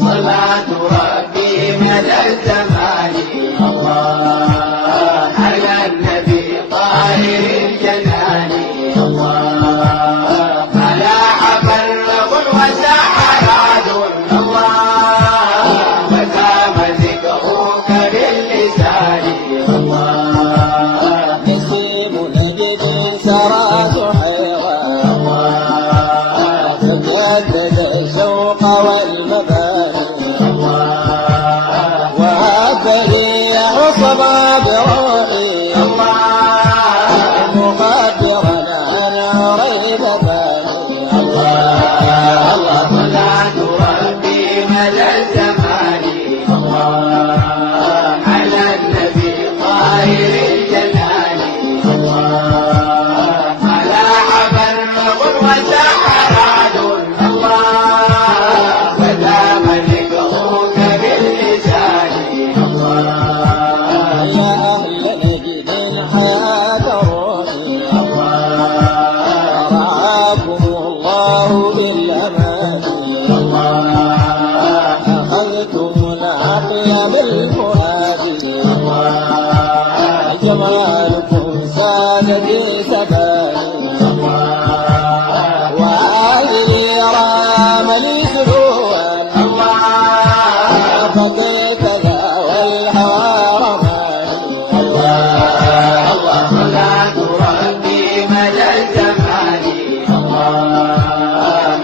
صلاة ربي مدى الزمان الله على النبي طاهر الجنان الله فلاح بلغ وسحرات الله ودام ذكرك باللسان الله نسيم نجد سرات حيران الله تجدد الشوق والمباني الله وهب لي عصبا بروحي الله مقدرا عن ريب باني الله الله صلاة ربي مدى الزمان الله على النبي طاهر الجنان الله فلاح بلغ وسحرات الله ودام ذكرك باللسان الله يا أهل نجد حياة روحي الله رعاكم الله بالأمان الله أخذتم العقل بالفؤاد الله جمالكم سادتي سباني وهذه رامني سلوان فكيف ذا والهوى رماني الله الله صلاة ربي مدى الزمان الله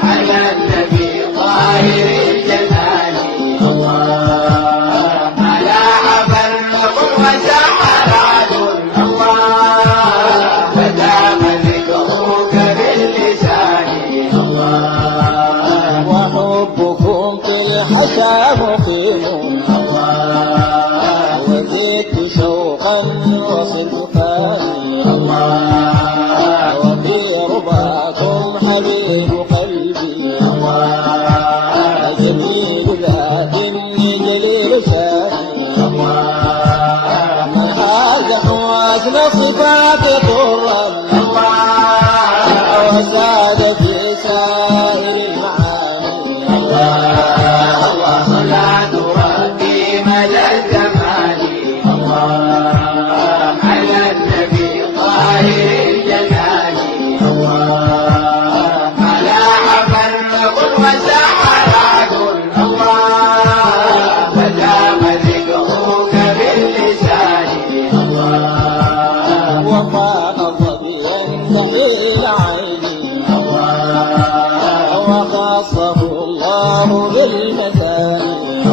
على النبي طاهر الجنان الله فلاح بلغ وسحرات الله ودام ذكرك باللسان الله وحبكم في الحشا مقيم الله وزدت شوقا وصدقاني الله وفي رباكم حبيب قلبي الله جميل ذات جليل شاني الله من هذا حواسن صفات طرا الله وساد في سائر المعاني الله الله صلاة ربي مدى الزمان الله على النبي طاهر الجنان الله فلاح بلغ وسحرات الله ودام ذكرك باللسان الله وفاق ظبيا دليل عيني الله وخاصه الله بالمثاني